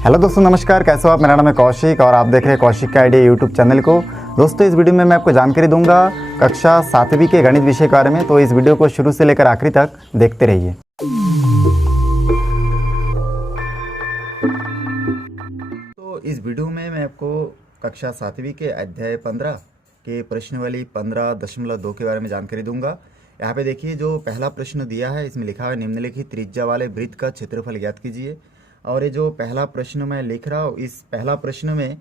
Hello दोस्तों, नमस्कार। कैसे हो आप? मेरा नाम है कौशिक और आप देख रहे हैं कौशिक का आइडिया यूट्यूब चैनल को। दोस्तों, इस वीडियो में मैं आपको जानकारी दूंगा कक्षा 7वीं के गणित विषय के बारे में, तो इस वीडियो को शुरू से लेकर आखिरी तक देखते रहिए। तो इस वीडियो में मैं आपको कक्षा 7वीं के अध्याय 15 के प्रश्नावली 15.2 के बारे में जानकारी दूंगा। यहाँ पे देखिए, जो पहला प्रश्न दिया है इसमें लिखा है निम्नलिखित त्रिज्या वाले वृत्त का क्षेत्रफल ज्ञात कीजिए। और ये जो पहला प्रश्न मैं लिख रहा हूँ, इस पहला प्रश्न में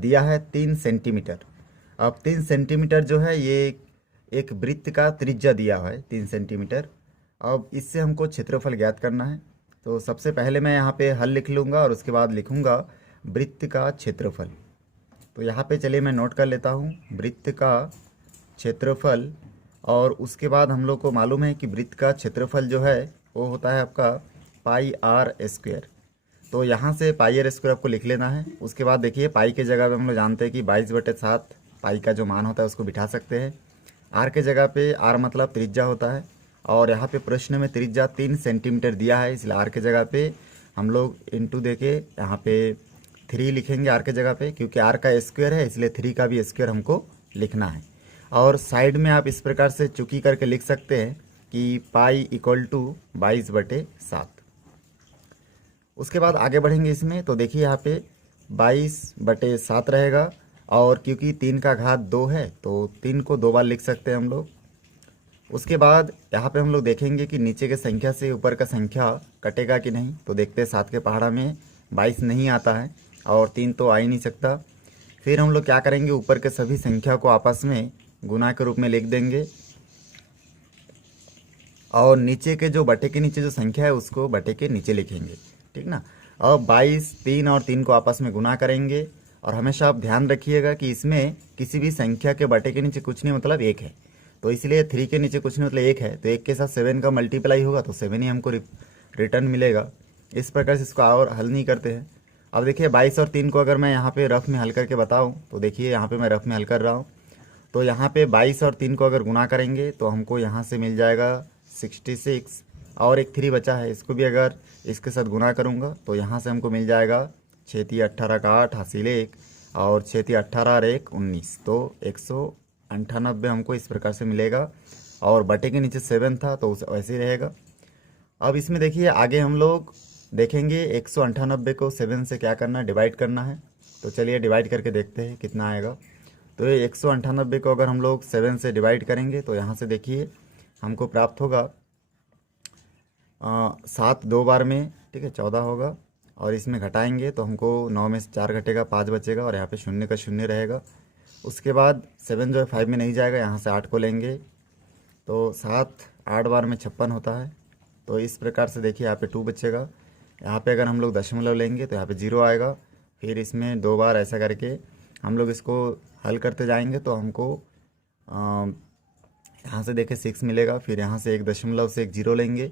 दिया है 3 सेंटीमीटर। अब 3 सेंटीमीटर जो है ये एक वृत्त का त्रिज्या दिया हुआ है 3 सेंटीमीटर। अब इससे हमको क्षेत्रफल ज्ञात करना है। तो सबसे पहले मैं यहाँ पे हल लिख लूँगा और उसके बाद लिखूँगा वृत्त का क्षेत्रफल। तो यहाँ पे चलिए मैं नोट कर लेता हूँ वृत्त का क्षेत्रफल। और उसके बाद हम लोग को मालूम है कि वृत्त का क्षेत्रफल जो है वो होता है आपका पाई आर स्क्वायर। तो यहाँ से पाई आर स्क्वायर आपको लिख लेना है। उसके बाद देखिए, पाई के जगह पे हम लोग जानते हैं कि 22/7 पाई का जो मान होता है उसको बिठा सकते हैं। आर के जगह पे आर मतलब त्रिज्या होता है, और यहाँ पे प्रश्न में त्रिज्या 3 सेंटीमीटर दिया है, इसलिए आर के जगह पे हम लोग इंटू दे के यहाँ पे 3 लिखेंगे आर के जगह पे, क्योंकि आर का स्क्वायर है इसलिए 3 का भी स्क्वायर हमको लिखना है। और साइड में आप इस प्रकार से चुकी करके लिख सकते हैं कि पाई इक्वल टू 22/7। उसके बाद आगे बढ़ेंगे इसमें, तो देखिए यहाँ पे 22/7 रहेगा, और क्योंकि 3 का घात 2 है तो 3 को 2 बार लिख सकते हैं हम लोग। उसके बाद यहाँ पे हम लोग देखेंगे कि नीचे के संख्या से ऊपर का संख्या कटेगा कि नहीं। तो देखते हैं, 7 के पहाड़ा में 22 नहीं आता है और 3 तो आ ही नहीं सकता। फिर हम लोग क्या करेंगे, ऊपर के सभी संख्या को आपस में गुना के रूप में लिख देंगे, और नीचे के जो बटे के नीचे जो संख्या है उसको बटे के नीचे लिखेंगे, ठीक ना। अब 22, 3 और 3 को आपस में गुना करेंगे। और हमेशा आप ध्यान रखिएगा कि इसमें किसी भी संख्या के बटे के नीचे कुछ नहीं मतलब 1 है, तो इसलिए 3 के नीचे कुछ नहीं मतलब 1 है, तो 1 के साथ 7 का मल्टीप्लाई होगा तो 7 ही हमको रिटर्न मिलेगा। इस प्रकार से इसको और हल नहीं करते हैं। अब देखिए, 22 और 3 को अगर मैं यहाँ पे रफ में हल करके बताऊँ, तो देखिए यहाँ पे मैं रफ में हल कर रहा हूँ। तो यहाँ पे 22 और 3 को अगर गुना करेंगे तो हमको यहाँ से मिल जाएगा 66, और एक 3 बचा है, इसको भी अगर इसके साथ गुना करूँगा तो यहाँ से हमको मिल जाएगा 6×3 = 18 का 8 हासिल 1, और 6×3 = 18 और 1 19, तो 198 हमको इस प्रकार से मिलेगा। और बटे के नीचे 7 था तो वैसे ही रहेगा। अब इसमें देखिए, आगे हम लोग देखेंगे 198 को 7 से क्या करना है, डिवाइड करना है। तो चलिए डिवाइड करके देखते हैं कितना आएगा। तो ये 198 को अगर हम लोग 7 से डिवाइड करेंगे तो यहाँ से देखिए हमको प्राप्त होगा 7 2 बार में, ठीक है, 14 होगा। और इसमें घटाएंगे तो हमको 9 में से 4 घटेगा, 5 बचेगा, और यहाँ पे 0 का 0 रहेगा। उसके बाद 7 जो है 5 में नहीं जाएगा, यहाँ से 8 को लेंगे तो 7 8 बार में 56 होता है। तो इस प्रकार से देखिए यहाँ पे 2 बचेगा। यहाँ पे अगर हम लोग दशमलव लेंगे तो यहाँ पे 0 आएगा। फिर इसमें 2 बार ऐसा करके हम लोग इसको हल करते जाएंगे तो हमको यहाँ से देखिए 6 मिलेगा। फिर यहाँ से 1 दशमलव से 1 0 लेंगे।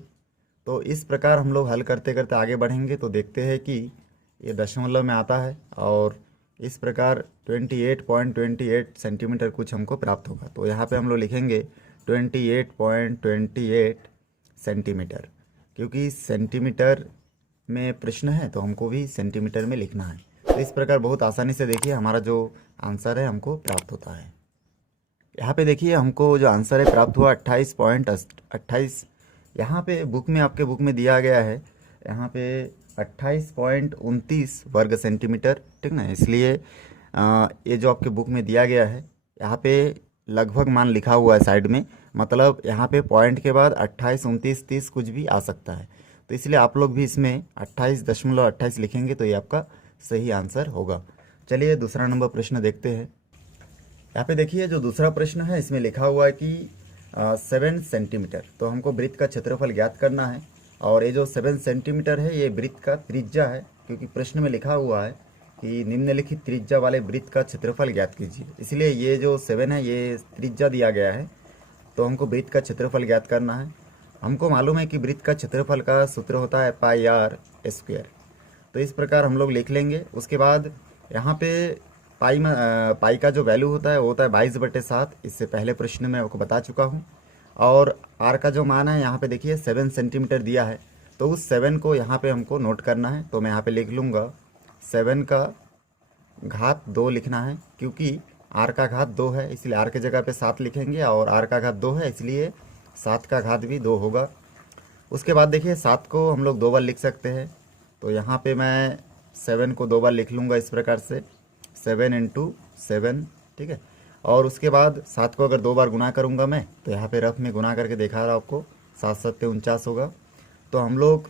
तो इस प्रकार हम लोग हल करते करते आगे बढ़ेंगे तो देखते हैं कि ये दशमलव में आता है, और इस प्रकार 28.28 सेंटीमीटर कुछ हमको प्राप्त होगा। तो यहाँ पे हम लोग लिखेंगे 28.28 सेंटीमीटर, क्योंकि सेंटीमीटर में प्रश्न है तो हमको भी सेंटीमीटर में लिखना है। तो इस प्रकार बहुत आसानी से देखिए हमारा जो आंसर है हमको प्राप्त होता है। यहाँ पे देखिए हमको जो आंसर है प्राप्त हुआ 28.28। यहाँ पे बुक में, आपके बुक में दिया गया है यहाँ पे 28.29 वर्ग सेंटीमीटर, ठीक ना। इसलिए ये जो आपके बुक में दिया गया है यहाँ पे लगभग मान लिखा हुआ है साइड में, मतलब यहाँ पे पॉइंट के बाद 28 29 30 कुछ भी आ सकता है। तो इसलिए आप लोग भी इसमें 28.28 लिखेंगे तो ये आपका सही आंसर होगा। चलिए दूसरा नंबर प्रश्न देखते हैं। यहाँ पे देखिए, जो दूसरा प्रश्न है इसमें लिखा हुआ है कि 7 सेंटीमीटर, तो हमको वृत्त का क्षेत्रफल ज्ञात करना है। और ये जो 7 सेंटीमीटर है ये वृत्त का त्रिज्या है, क्योंकि प्रश्न में लिखा हुआ है कि निम्नलिखित त्रिज्या वाले वृत्त का क्षेत्रफल ज्ञात कीजिए, इसलिए ये जो 7 है ये त्रिज्या दिया गया है। तो हमको वृत्त का क्षेत्रफल ज्ञात करना है। हमको मालूम है कि वृत्त का क्षेत्रफल का सूत्र होता है पाई आर स्क्वायर। तो इस प्रकार हम लोग लिख लेंगे। उसके बाद यहाँ पे पाई का जो वैल्यू होता है वो होता है 22/7, इससे पहले प्रश्न में आपको बता चुका हूँ। और आर का जो मान है यहाँ पे देखिए 7 सेंटीमीटर दिया है, तो उस 7 को यहाँ पे हमको नोट करना है। तो मैं यहाँ पे लिख लूँगा 7 का घात 2 लिखना है, क्योंकि r का घात 2 है इसलिए r के जगह पे 7 लिखेंगे, और r का घात 2 है इसलिए 7 का घात भी 2 होगा। उसके बाद देखिए 7 को हम लोग 2 बार लिख सकते हैं। तो यहाँ पे मैं 7 को 2 बार लिख लूँगा इस प्रकार से 7 × 7, ठीक है। और उसके बाद 7 को अगर 2 बार गुना करूँगा मैं, तो यहाँ पे रफ में गुना करके दिखा रहा हूँ आपको, 7 7 49 होगा। तो हम लोग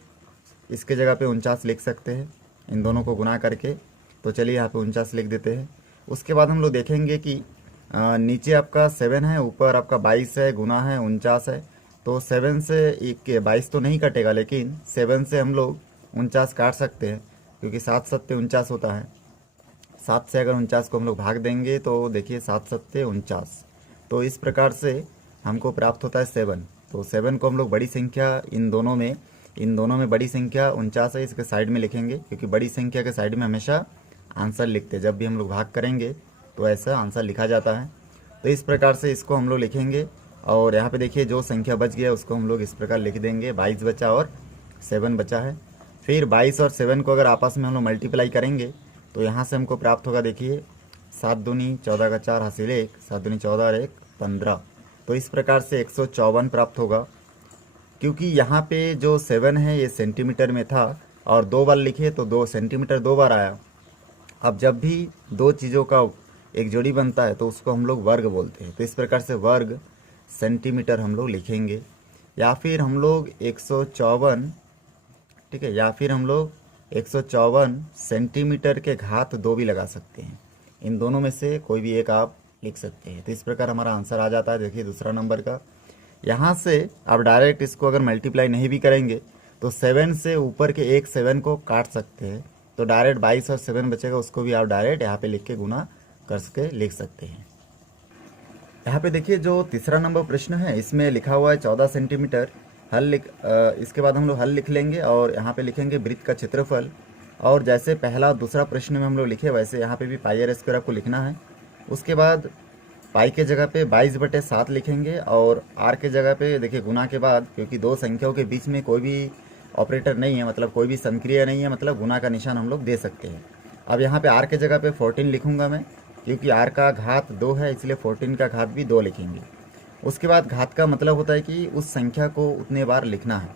इसके जगह पे 49 लिख सकते हैं इन दोनों को गुना करके। तो चलिए यहाँ पे 49 लिख देते हैं। उसके बाद हम लोग देखेंगे कि नीचे आपका 7 है, ऊपर आपका 22 है, गुना है 49 है। तो 7 से 22 तो नहीं कटेगा, लेकिन 7 से हम लोग 49 काट सकते हैं, क्योंकि 7 7 49 होता है। 7 से अगर 49 को हम लोग भाग देंगे तो देखिए 7 7 49। तो इस प्रकार से हमको प्राप्त होता है 7। तो 7 को हम लोग बड़ी संख्या इन दोनों में बड़ी संख्या 49 है, इसके साइड में लिखेंगे, क्योंकि बड़ी संख्या के साइड में हमेशा आंसर लिखते हैं। जब भी हम लोग भाग करेंगे तो ऐसा आंसर लिखा जाता है। तो इस प्रकार से इसको हम लोग लिखेंगे। और यहाँ पे देखिए जो संख्या बच गया उसको हम लोग इस प्रकार लिख देंगे, 22 बचा और 7 बचा है। फिर 22 और 7 को अगर आपस में हम लोग मल्टीप्लाई करेंगे तो यहाँ से हमको प्राप्त होगा, देखिए 7 दूनी 14 का 4 हासिल 1, 7 दूनी 14 और 1 15। तो इस प्रकार से 154 प्राप्त होगा। क्योंकि यहाँ पे जो 7 है ये सेंटीमीटर में था और 2 बार लिखे तो 2 सेंटीमीटर 2 बार आया। अब जब भी दो चीज़ों का एक जोड़ी बनता है तो उसको हम लोग वर्ग बोलते हैं। तो इस प्रकार से वर्ग सेंटीमीटर हम लोग लिखेंगे, या फिर हम लोग 154, ठीक है, या फिर हम लोग 154 सेंटीमीटर के घात 2 भी लगा सकते हैं। इन दोनों में से कोई भी एक आप लिख सकते हैं। तो इस प्रकार हमारा आंसर आ जाता है। देखिए दूसरा नंबर का, यहाँ से आप डायरेक्ट इसको अगर मल्टीप्लाई नहीं भी करेंगे तो 7 से ऊपर के एक 7 को काट सकते हैं। तो डायरेक्ट 22 और 7 बचेगा, उसको भी आप डायरेक्ट यहाँ पे लिख के गुना करके लिख सकते हैं। यहाँ पे देखिए जो तीसरा नंबर प्रश्न है इसमें लिखा हुआ है 14 सेंटीमीटर। इसके बाद हम लोग हल लिख लेंगे और यहाँ पे लिखेंगे वृत्त का क्षेत्रफल। और जैसे पहला दूसरा प्रश्न में हम लोग लिखे वैसे यहाँ पे भी πr² आपको लिखना है। उसके बाद पाई के जगह पे 22/7 लिखेंगे और आर के जगह पे देखिए गुना के बाद, क्योंकि दो संख्याओं के बीच में कोई भी ऑपरेटर नहीं है, मतलब कोई भी संक्रिया नहीं है, मतलब गुना का निशान हम लोग दे सकते हैं। अब यहाँ पे आर के जगह पे 14 लिखूंगा मैं, क्योंकि आर का घात 2 है इसलिए 14 का घात भी 2 लिखेंगे। उसके बाद घात का मतलब होता है कि उस संख्या को उतने बार लिखना है।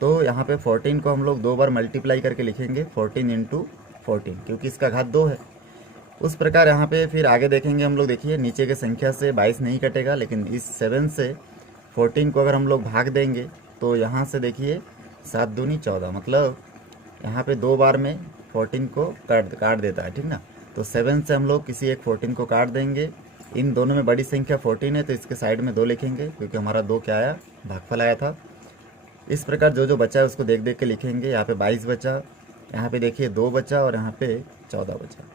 तो यहाँ पे 14 को हम लोग 2 बार मल्टीप्लाई करके लिखेंगे, 14 × 14, क्योंकि इसका घात 2 है। उस प्रकार यहाँ पे फिर आगे देखेंगे हम लोग, देखिए नीचे के संख्या से 22 नहीं कटेगा, लेकिन इस 7 से 14 को अगर हम लोग भाग देंगे तो यहाँ से देखिए 7 दूनी 14, मतलब यहाँ पे 2 बार में 14 को काट देता है, ठीक ना। तो 7 से हम लोग किसी एक 14 को काट देंगे। इन दोनों में बड़ी संख्या 14 है तो इसके साइड में 2 लिखेंगे, क्योंकि हमारा 2 क्या आया, भागफल आया था। इस प्रकार जो जो बचा है उसको देख देख के लिखेंगे। यहाँ पे 22 बचा, यहाँ पे देखिए 2 बचा और यहाँ पे 14 बचा।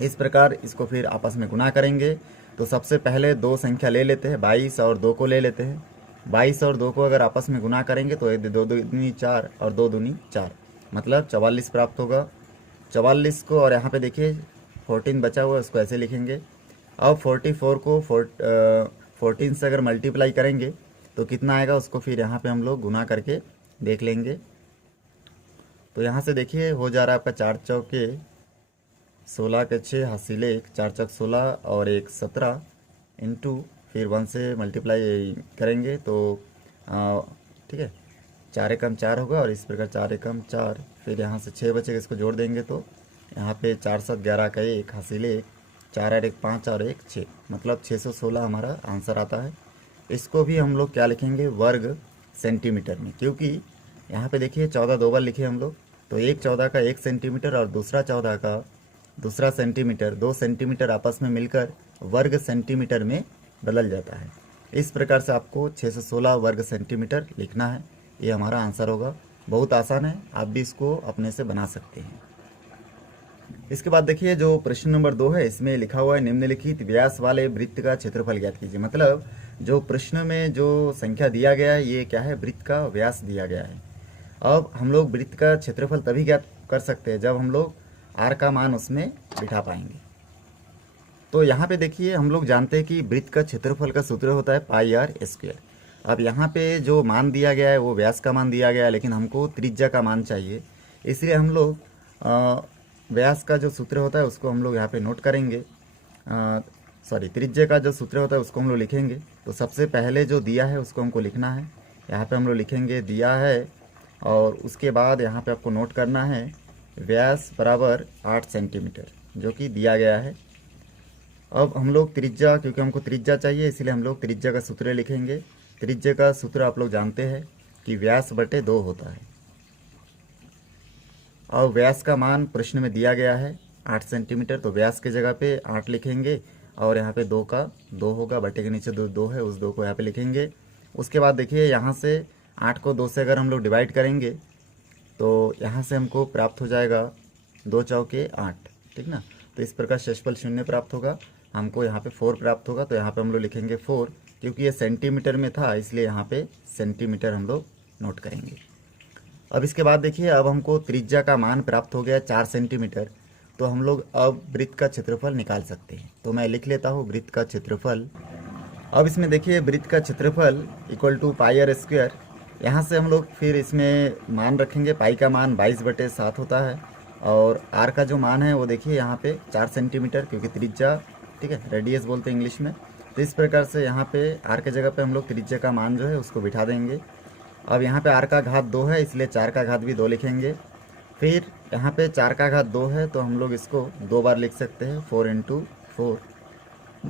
इस प्रकार इसको फिर आपस में गुना करेंगे। तो सबसे पहले 2 संख्या ले लेते हैं, 22 और 2 को ले लेते हैं। 22 और 2 को अगर आपस में गुना करेंगे तो 2 दूनी 4 और 2 दूनी 4, मतलब 44 प्राप्त होगा। 44 को, और यहाँ पे देखिए 14 बचा हुआ है, उसको ऐसे लिखेंगे। अब 44 को 14 से अगर मल्टीप्लाई करेंगे तो कितना आएगा, उसको फिर यहाँ पे हम लोग गुना करके देख लेंगे। तो यहाँ से देखिए हो जा रहा है आपका 4 चौके 16 के 6 हासिल 1, 4 चौक 16 और 1 17 इंटू फिर 1 से मल्टीप्लाई करेंगे तो ठीक है 4 एकम 4 होगा, और इस प्रकार 4 एकम 4, फिर यहाँ से 6 बचेगा, इसको जोड़ देंगे तो यहाँ पे 4 7 11 का 1 हासिल 1, 4 8 1 5 और 1 6, मतलब 616 हमारा आंसर आता है। इसको भी हम लोग क्या लिखेंगे, वर्ग सेंटीमीटर में, क्योंकि यहाँ पे देखिए 14 2 बार लिखे हम लोग, तो 1/14 का 1 सेंटीमीटर और दूसरा 14 का दूसरा सेंटीमीटर, 2 सेंटीमीटर आपस में मिलकर वर्ग सेंटीमीटर में बदल जाता है। इस प्रकार से आपको 616 वर्ग सेंटीमीटर लिखना है, ये हमारा आंसर होगा। बहुत आसान है, आप भी इसको अपने से बना सकते हैं। इसके बाद देखिए जो प्रश्न नंबर 2 है इसमें लिखा हुआ है निम्नलिखित व्यास वाले वृत्त का क्षेत्रफल ज्ञात कीजिए। मतलब जो प्रश्न में जो संख्या दिया गया है ये क्या है, वृत्त का व्यास दिया गया है। अब हम लोग वृत्त का क्षेत्रफल तभी ज्ञात कर सकते हैं जब हम लोग आर का मान उसमें बिठा पाएंगे। तो यहाँ पे देखिए हम लोग जानते हैं कि वृत्त का क्षेत्रफल का सूत्र होता है πr²। अब यहाँ पे जो मान दिया गया है वो व्यास का मान दिया गया है, लेकिन हमको त्रिज्या का मान चाहिए। इसलिए हम लोग व्यास का जो सूत्र होता है उसको हम लोग यहाँ पे नोट करेंगे। सॉरी, त्रिज्या का जो सूत्र होता है उसको हम लोग लिखेंगे। तो सबसे पहले जो दिया है उसको हमको लिखना है। यहाँ पे हम लोग लिखेंगे दिया है, और उसके बाद यहाँ पे आपको नोट करना है व्यास बराबर 8 सेंटीमीटर, जो कि दिया गया है। अब हम लोग त्रिज्या, क्योंकि हमको त्रिज्या चाहिए इसलिए हम लोग त्रिज्या का सूत्र लिखेंगे। त्रिज्या का सूत्र आप लोग जानते हैं कि व्यास बटे 2 होता है। और व्यास का मान प्रश्न में दिया गया है 8 सेंटीमीटर, तो व्यास की जगह पे 8 लिखेंगे, और यहाँ पे 2 का 2 होगा, बटे के नीचे 2 है, उस 2 को यहाँ पे लिखेंगे। उसके बाद देखिए यहाँ से 8 को 2 से अगर हम लोग डिवाइड करेंगे तो यहाँ से हमको प्राप्त हो जाएगा 2 चौके 8, ठीक ना। तो इस प्रकार शेषफल 0 प्राप्त होगा, हमको यहाँ पे 4 प्राप्त होगा। तो यहाँ पे हम लोग लिखेंगे 4, क्योंकि ये सेंटीमीटर में था इसलिए यहाँ पे सेंटीमीटर हम लोग नोट करेंगे। अब इसके बाद देखिए, अब हमको त्रिज्या का मान प्राप्त हो गया 4 सेंटीमीटर, तो हम लोग अब वृत्त का क्षेत्रफल निकाल सकते हैं। तो मैं लिख लेता हूँ वृत्त का क्षेत्रफल। अब इसमें देखिए वृत्त का क्षेत्रफल equal to pi R square. यहाँ से हम लोग फिर इसमें मान रखेंगे। पाई का मान 22/7 होता है, और आर का जो मान है वो देखिए यहाँ पे 4 सेंटीमीटर, क्योंकि त्रिज्या, ठीक है, रेडियस बोलते हैं इंग्लिश में। तो इस प्रकार से यहाँ पे आर के जगह पे हम लोग त्रिज्या का मान जो है उसको बिठा देंगे। अब यहाँ पे आर का घात 2 है इसलिए 4 का घात भी 2 लिखेंगे। फिर यहाँ पे 4 का घात 2 है तो हम लोग इसको 2 बार लिख सकते हैं, 4 × 4।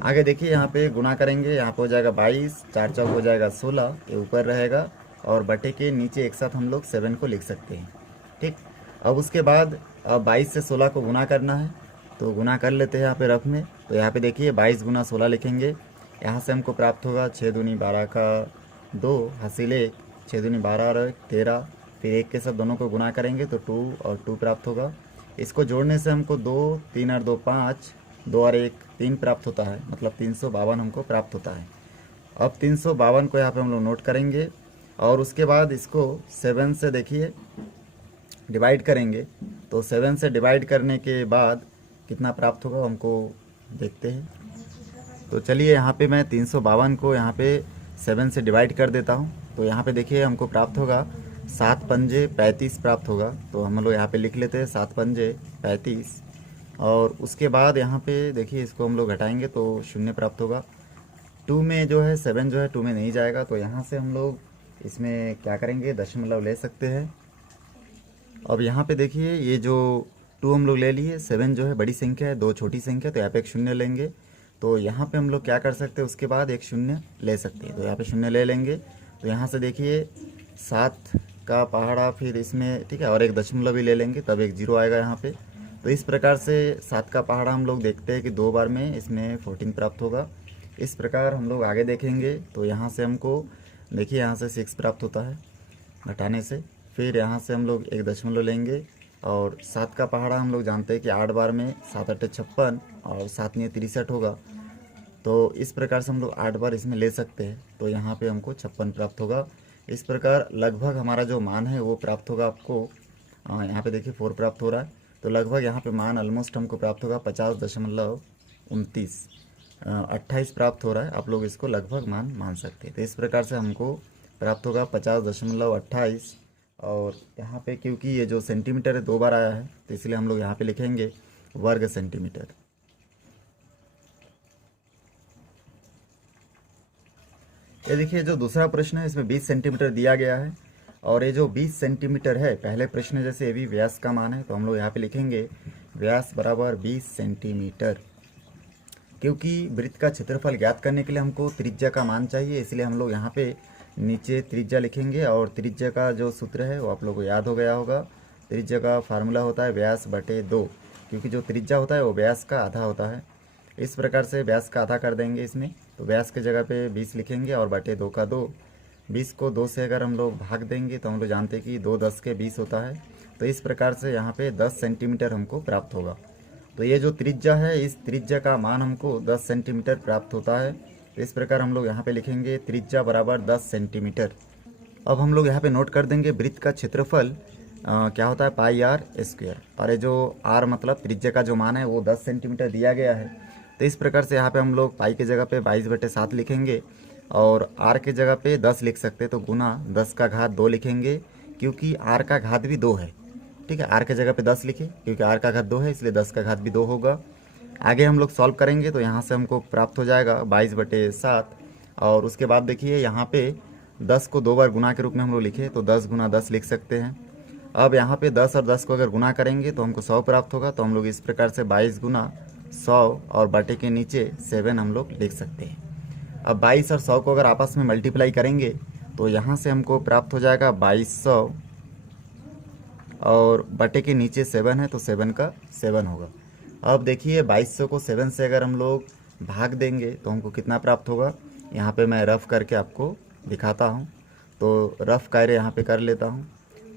आगे देखिए यहाँ पे गुणा करेंगे, यहाँ पे हो जाएगा 22, 4 चौक हो जाएगा 16, ये ऊपर रहेगा, और बटे के नीचे एक साथ हम लोग 7 को लिख सकते हैं, ठीक। अब उसके बाद 22 से 16 को गुणा करना है, तो गुणा कर लेते हैं यहाँ पे रफ में। तो यहाँ पे देखिए 22 × 16 लिखेंगे। यहाँ से हमको प्राप्त होगा 6 दूनी 12 का 2 हासिल 1, 6 दूनी 12 और 13, फिर 1 के साथ दोनों को गुणा करेंगे तो 2 और 2 प्राप्त होगा। इसको जोड़ने से हमको 2, 3 और 2 5, 2 और 1 3 प्राप्त होता है, मतलब 352 हमको प्राप्त होता है। अब 352 को यहाँ पे हम लोग नोट करेंगे, और उसके बाद इसको 7 से देखिए डिवाइड करेंगे। तो 7 से डिवाइड करने के बाद कितना प्राप्त होगा हमको देखते हैं। तो चलिए यहाँ पे मैं 352 को यहाँ पे 7 से डिवाइड कर देता हूँ। तो यहाँ पे देखिए हमको प्राप्त होगा 7 पंजे 35 प्राप्त होगा। तो हम लोग यहाँ पे लिख लेते हैं 7 पंजे 35, और उसके बाद यहाँ पे देखिए इसको हम लोग घटाएंगे तो 0 प्राप्त होगा। 2 में जो है 7 जो है 2 में नहीं जाएगा, तो यहाँ से हम लोग इसमें क्या करेंगे, दशमलव ले सकते हैं। अब यहाँ पे देखिए ये जो 2 हम लोग ले लिए, 7 जो है बड़ी संख्या है, 2 छोटी संख्या, तो यहाँ पे एक 0 लेंगे। तो यहाँ पे हम लोग क्या कर सकते हैं, उसके बाद एक 0 ले सकते हैं, तो यहाँ पे 0 ले लेंगे। तो यहाँ से देखिए 7 का पहाड़ा फिर इसमें, ठीक है, और एक दशमलव भी ले लेंगे, तब एक 0 आएगा यहाँ पे। तो इस प्रकार से 7 का पहाड़ा हम लोग देखते हैं कि 2 बार में इसमें 14 प्राप्त होगा। इस प्रकार हम लोग आगे देखेंगे तो यहाँ से हमको देखिए यहाँ से 6 प्राप्त होता है घटाने से। फिर यहाँ से हम लोग एक दशमलव लेंगे, और 7 का पहाड़ा हम लोग जानते हैं कि 8 बार में 7 8 56 और 7 9 63 होगा। तो इस प्रकार से हम लोग 8 बार इसमें ले सकते हैं, तो यहाँ पे हमको 56 प्राप्त होगा। इस प्रकार लगभग हमारा जो मान है वो प्राप्त होगा आपको। यहाँ पे देखिए 4 प्राप्त हो रहा है, तो लगभग यहाँ पे मान ऑलमोस्ट हमको प्राप्त होगा 50.29, 28 प्राप्त हो रहा है। आप लोग इसको लगभग मान सकते हैं। तो इस प्रकार से हमको प्राप्त होगा 50.28, और यहाँ पे क्योंकि ये जो सेंटीमीटर है 2 बार आया है तो इसलिए हम लोग यहाँ पे लिखेंगे वर्ग सेंटीमीटर। ये देखिए जो दूसरा प्रश्न है इसमें 20 सेंटीमीटर दिया गया है, और ये जो 20 सेंटीमीटर है, पहले प्रश्न जैसे ये भी व्यास का मान है, तो हम लोग यहाँ पे लिखेंगे व्यास बराबर 20 सेंटीमीटर। क्योंकि वृत्त का क्षेत्रफल ज्ञात करने के लिए हमको त्रिज्या का मान चाहिए, इसलिए हम लोग यहाँ पे नीचे त्रिज्या लिखेंगे। और त्रिज्या का जो सूत्र है वो आप लोगों को याद हो गया होगा। त्रिज्या का फार्मूला होता है व्यास बटे 2, क्योंकि जो त्रिज्या होता है वो व्यास का आधा होता है। इस प्रकार से व्यास का आधा कर देंगे इसमें, तो व्यास के जगह पे 20 लिखेंगे, और बटे 2 का 2। 20 को 2 से अगर हम लोग भाग देंगे तो हम लोग जानते हैं कि 2 10 के 20 होता है। तो इस प्रकार से यहाँ पे 10 सेंटीमीटर हमको प्राप्त होगा। तो ये जो त्रिज्या है, इस त्रिज्या का मान हमको 10 सेंटीमीटर प्राप्त होता है। तो इस प्रकार हम लोग यहाँ पे लिखेंगे त्रिज्या बराबर 10 सेंटीमीटर। अब हम लोग यहाँ पे नोट कर देंगे वृत्त का क्षेत्रफल क्या होता है, पाई आर स्क्वायर। और ये जो आर मतलब त्रिज्या का जो मान है वो 10 सेंटीमीटर दिया गया है। तो इस प्रकार से यहाँ पे हम लोग पाई की जगह पे 22/7 लिखेंगे, और आर के जगह पे 10 लिख सकते हैं, तो गुना 10 का घात 2 लिखेंगे क्योंकि आर का घात भी 2 है। ठीक है, आर के जगह पे 10 लिखे क्योंकि आर का घात 2 है, इसलिए 10 का घात भी 2 होगा। आगे हम लोग सॉल्व करेंगे तो यहाँ से हमको प्राप्त हो जाएगा 22/7। और उसके बाद देखिए यहाँ पे 10 को 2 बार गुना के रूप में हम लोग लिखे तो 10 गुना 10 लिख सकते हैं। अब यहाँ पे 10 और 10 को अगर गुना करेंगे तो हमको 100 प्राप्त होगा। तो हम लोग इस प्रकार से 22 गुना 100 और बटे के नीचे 7 हम लोग लिख सकते हैं। अब 22 और 100 को अगर आपस में मल्टीप्लाई करेंगे तो यहाँ से हमको प्राप्त हो जाएगा 2200 और बटे के नीचे 7 है तो 7 का 7 होगा। अब देखिए 2200 को 7 से अगर हम लोग भाग देंगे तो हमको कितना प्राप्त होगा। यहाँ पे मैं रफ़ करके आपको दिखाता हूँ, तो रफ़ कार्य यहाँ पे कर लेता हूँ।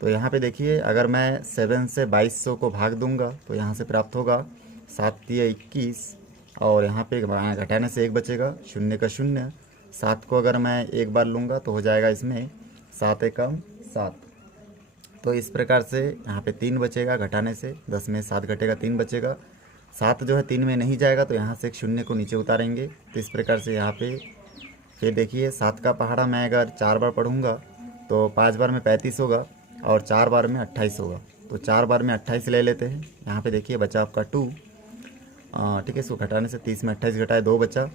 तो यहाँ पे देखिए अगर मैं 7 से 2200 को भाग दूंगा तो यहाँ से प्राप्त होगा 7 या 21 और यहाँ पे घटाने से 1 बचेगा, 0 का 0। 7 को अगर मैं एक बार लूँगा तो हो जाएगा इसमें 7 एकम 7। तो इस प्रकार से यहाँ पे 3 बचेगा घटाने से, 10 में 7 घटेगा 3 बचेगा। 7 जो है 3 में नहीं जाएगा तो यहाँ से एक 0 को नीचे उतारेंगे। तो इस प्रकार से यहाँ पे फिर देखिए 7 का पहाड़ा मैं अगर 4 बार पढ़ूँगा तो 5 बार में 35 होगा और 4 बार में 28 होगा। तो 4 बार में 28 ले लेते हैं। यहाँ पे देखिए बचा आपका 2। ठीक है, इसको घटाने से 30 में 28 घटाए 2 बचा।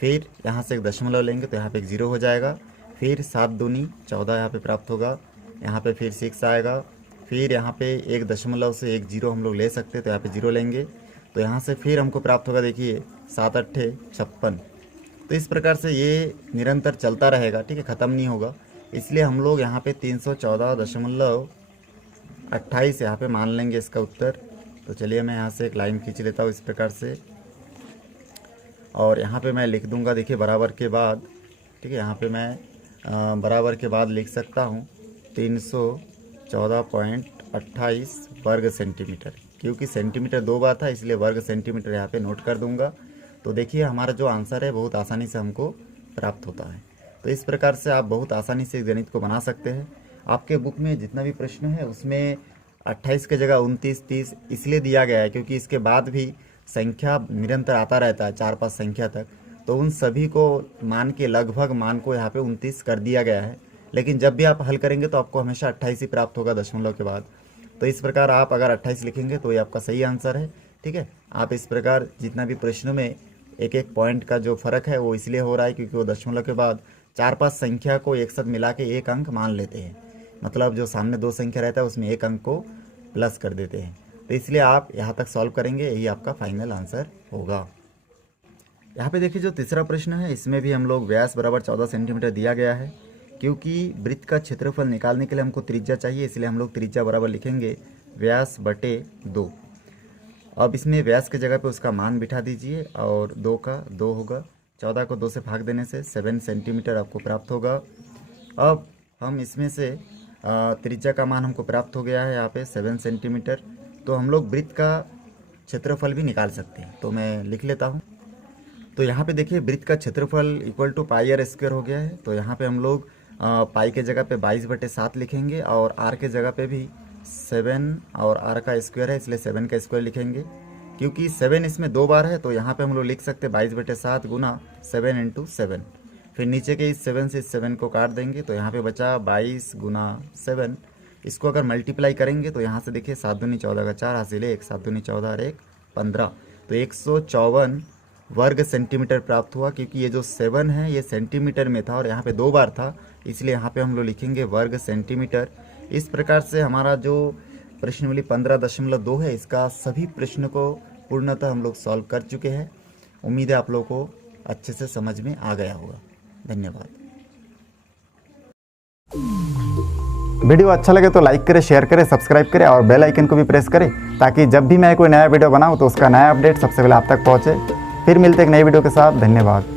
फिर यहाँ से एक दशमलव लेंगे तो यहाँ पे एक 0 हो जाएगा। फिर 7 दूनी 14 यहाँ पे प्राप्त होगा। यहाँ पे फिर 6 आएगा। फिर यहाँ पे एक दशमलव से एक 0 हम लोग ले सकते हैं तो यहाँ पे 0 लेंगे तो यहाँ से फिर हमको प्राप्त होगा देखिए 7 8 56। तो इस प्रकार से ये निरंतर चलता रहेगा। ठीक है, ख़त्म नहीं होगा। इसलिए हम लोग यहाँ पे 314.28 यहाँ पे मान लेंगे इसका उत्तर। तो चलिए मैं यहाँ से एक लाइन खींच लेता हूँ इस प्रकार से और यहाँ पे मैं लिख दूँगा देखिए बराबर के बाद। ठीक है, यहाँ पे मैं बराबर के बाद लिख सकता हूँ 314.28 वर्ग सेंटीमीटर, क्योंकि सेंटीमीटर 2 बार था इसलिए वर्ग सेंटीमीटर यहाँ पे नोट कर दूंगा। तो देखिए हमारा जो आंसर है बहुत आसानी से हमको प्राप्त होता है। तो इस प्रकार से आप बहुत आसानी से गणित को बना सकते हैं। आपके बुक में जितना भी प्रश्न है उसमें 28 की जगह 29 30 इसलिए दिया गया है क्योंकि इसके बाद भी संख्या निरंतर आता रहता है 4-5 संख्या तक, तो उन सभी को मान के लगभग मान को यहाँ पे 29 कर दिया गया है। लेकिन जब भी आप हल करेंगे तो आपको हमेशा 28 ही प्राप्त होगा दशमलव के बाद। तो इस प्रकार आप अगर 28 लिखेंगे तो ये आपका सही आंसर है। ठीक है, आप इस प्रकार जितना भी प्रश्नों में एक एक पॉइंट का जो फर्क है वो इसलिए हो रहा है क्योंकि वो दशमलव के बाद 4-5 संख्या को एक साथ मिला के एक अंक मान लेते हैं। मतलब जो सामने 2 संख्या रहता है उसमें एक अंक को प्लस कर देते हैं। तो इसलिए आप यहाँ तक सॉल्व करेंगे, यही आपका फाइनल आंसर होगा। यहाँ पे देखिए जो तीसरा प्रश्न है इसमें भी हम लोग व्यास बराबर 14 सेंटीमीटर दिया गया है। क्योंकि वृत्त का क्षेत्रफल निकालने के लिए हमको त्रिज्या चाहिए, इसलिए हम लोग त्रिज्या बराबर लिखेंगे व्यास बटे 2। अब इसमें व्यास की जगह पे उसका मान बिठा दीजिए और 2 का 2 होगा। 14 को 2 से भाग देने से 7 सेंटीमीटर आपको प्राप्त होगा। अब हम इसमें से त्रिज्या का मान हमको प्राप्त हो गया है यहाँ पे 7 सेंटीमीटर। तो हम लोग वृत्त का क्षेत्रफल भी निकाल सकते हैं, तो मैं लिख लेता हूँ। तो यहाँ पे देखिए वृत्त का क्षेत्रफल equal to pi R square हो गया है। तो यहाँ पे हम लोग पाई के जगह पे 22/7 लिखेंगे और आर के जगह पे भी 7 और आर का स्क्वायर है इसलिए 7 का स्क्वायर लिखेंगे। क्योंकि 7 इसमें 2 बार है तो यहाँ पे हम लोग लिख सकते हैं 22/7 गुना 7 × 7। फिर नीचे के इस 7 से इस 7 को काट देंगे तो यहाँ पे बचा 22 गुना 7। इसको अगर मल्टीप्लाई करेंगे तो यहाँ से देखिए 7 दूनी 14 का 4 हासिल 1, 7 दूनी 14 और 1 15। तो 154 वर्ग सेंटीमीटर प्राप्त हुआ। क्योंकि ये जो 7 है ये सेंटीमीटर में था और यहाँ पे 2 बार था इसलिए यहाँ पे हम लोग लिखेंगे वर्ग सेंटीमीटर। इस प्रकार से हमारा जो प्रश्नावली 15.2 है इसका सभी प्रश्न को पूर्णतः हम लोग सॉल्व कर चुके हैं। उम्मीद है आप लोगों को अच्छे से समझ में आ गया होगा। धन्यवाद। वीडियो अच्छा लगे तो लाइक करें, शेयर करें, सब्सक्राइब करें और बेल आइकन को भी प्रेस करें ताकि जब भी मैं कोई नया वीडियो बनाऊं तो उसका नया अपडेट सबसे पहले आप तक पहुंचे। फिर मिलते हैं एक नई वीडियो के साथ। धन्यवाद।